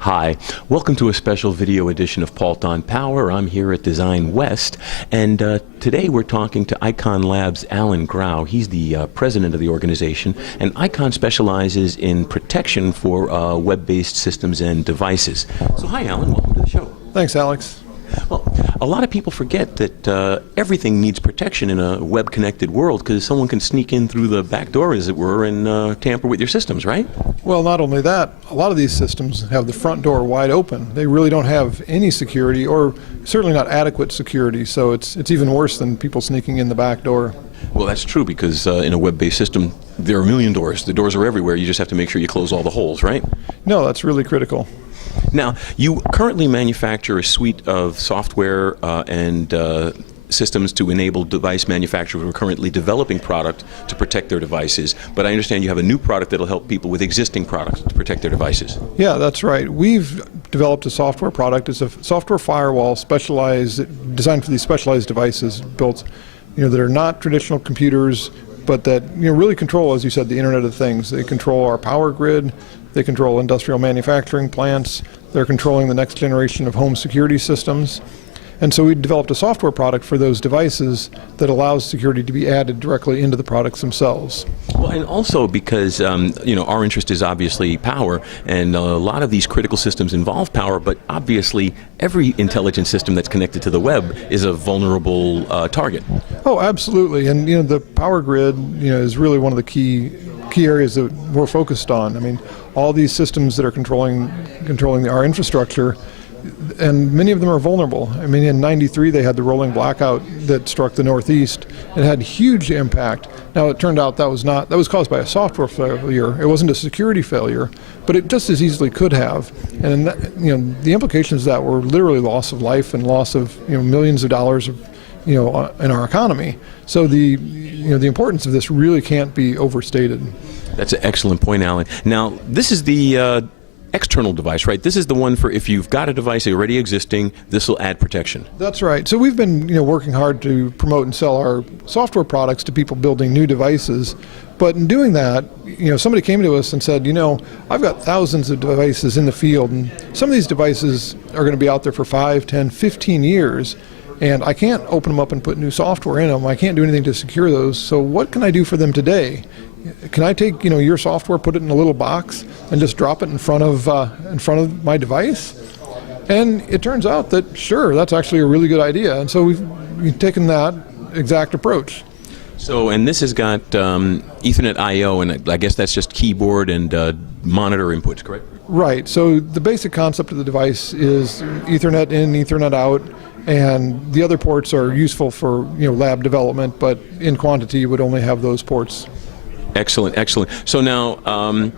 Hi, welcome to a special video edition of Paultre on Power. I'm here at Design West, and today we're talking to Icon Labs' Alan Grau. He's the president of the organization, and Icon specializes in protection for web-based systems and devices. So hi, Alan, welcome to the show. Thanks, Alex. Well, a lot of people forget that everything needs protection in a web-connected world because someone can sneak in through the back door, as it were, and tamper with your systems, right? Well, not only that, a lot of these systems have the front door wide open. They really don't have any security, or certainly not adequate security, so it's even worse than people sneaking in the back door. Well, that's true, because in a web-based system, there are a million doors. The doors are everywhere. You just have to make sure you close all the holes, right? No, that's really critical. Now, you currently manufacture a suite of software and systems to enable device manufacturers who are currently developing product to protect their devices. But I understand you have a new product that will help people with existing products to protect their devices. Yeah, that's right. We've developed a software product. It's a software firewall designed for these specialized devices built, that are not traditional computers, but that really control, as you said, the Internet of Things. They control our power grid. They control industrial manufacturing plants. They're controlling the next generation of home security systems. And so we developed a software product for those devices that allows security to be added directly into the products themselves. Well, and also because our interest is obviously power, and a lot of these critical systems involve power, but obviously every intelligent system that's connected to the web is a vulnerable target. Oh, absolutely. And the power grid is really one of the key areas that we're focused on. I mean, all these systems that are controlling our infrastructure, and many of them are vulnerable. I mean, in '93 they had the rolling blackout that struck the Northeast. It had huge impact. Now it turned out that was caused by a software failure. It wasn't a security failure, but it just as easily could have. And the implications of that were literally loss of life and loss of millions of dollars of in our economy. So the importance of this really can't be overstated. That's an excellent point, Alan. Now, this is the external device, right? This is the one for if you've got a device already existing, this will add protection. That's right. So we've been working hard to promote and sell our software products to people building new devices. But in doing that, somebody came to us and said, I've got thousands of devices in the field, and some of these devices are going to be out there for 5, 10, 15 years. And I can't open them up and put new software in them. I can't do anything to secure those. So what can I do for them today? Can I take your software, put it in a little box, and just drop it in front of my device? And it turns out that sure, that's actually a really good idea. And so we've taken that exact approach. So, and this has got Ethernet I/O, and I guess that's just keyboard and monitor inputs, correct? Right. So the basic concept of the device is Ethernet in, Ethernet out, and the other ports are useful for lab development, but in quantity would only have those ports. Excellent, excellent. So now,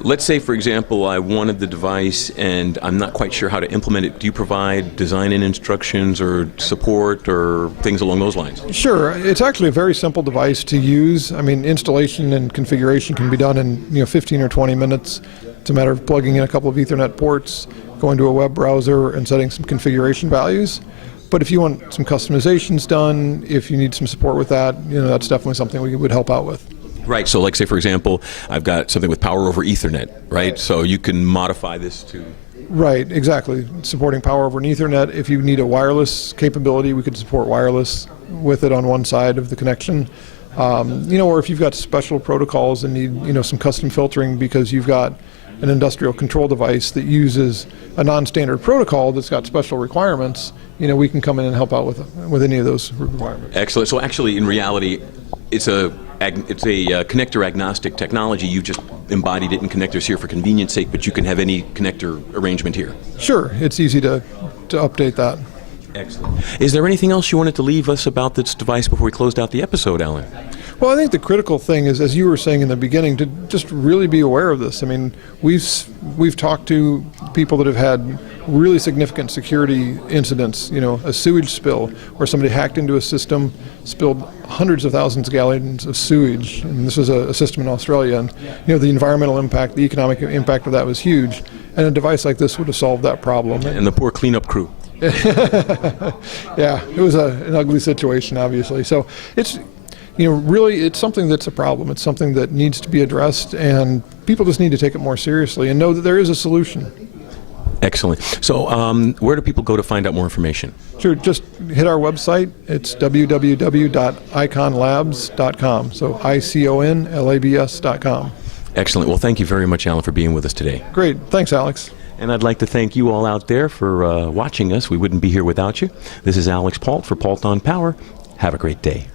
let's say, for example, I wanted the device and I'm not quite sure how to implement it. Do you provide design and instructions or support or things along those lines? Sure. It's actually a very simple device to use. I mean, installation and configuration can be done in 15 or 20 minutes. It's a matter of plugging in a couple of Ethernet ports, going to a web browser, and setting some configuration values. But if you want some customizations done, if you need some support with that, that's definitely something we would help out with. Right, so like say for example, I've got something with power over Ethernet, right? So you can modify this to... Right, exactly. Supporting power over an Ethernet. If you need a wireless capability, we could support wireless with it on one side of the connection. Or if you've got special protocols and need, some custom filtering because you've got an industrial control device that uses a non-standard protocol that's got special requirements, we can come in and help out with any of those requirements. Excellent. So actually, in reality, it's a connector agnostic technology. You just embodied it in connectors here for convenience sake, but you can have any connector arrangement here. Sure. It's easy to update that. Excellent. Is there anything else you wanted to leave us about this device before we closed out the episode, Alan? Well, I think the critical thing is, as you were saying in the beginning, to just really be aware of this. I mean, we've talked to people that have had really significant security incidents, a sewage spill where somebody hacked into a system, spilled hundreds of thousands of gallons of sewage, and this was a system in Australia, and the environmental impact, the economic impact of that was huge, and a device like this would have solved that problem. And the poor cleanup crew. Yeah, it was an ugly situation, obviously. So it's really it's something that's a problem. It's something that needs to be addressed, and people just need to take it more seriously and know that there is a solution. Excellent. So where do people go to find out more information? Sure, just hit our website. It's www.iconlabs.com. So iconlabs.com. Excellent. Well, thank you very much, Alan, for being with us today. Great. Thanks, Alex. And I'd like to thank you all out there for watching us. We wouldn't be here without you. This is Alex Paultre for Paultre on Power. Have a great day.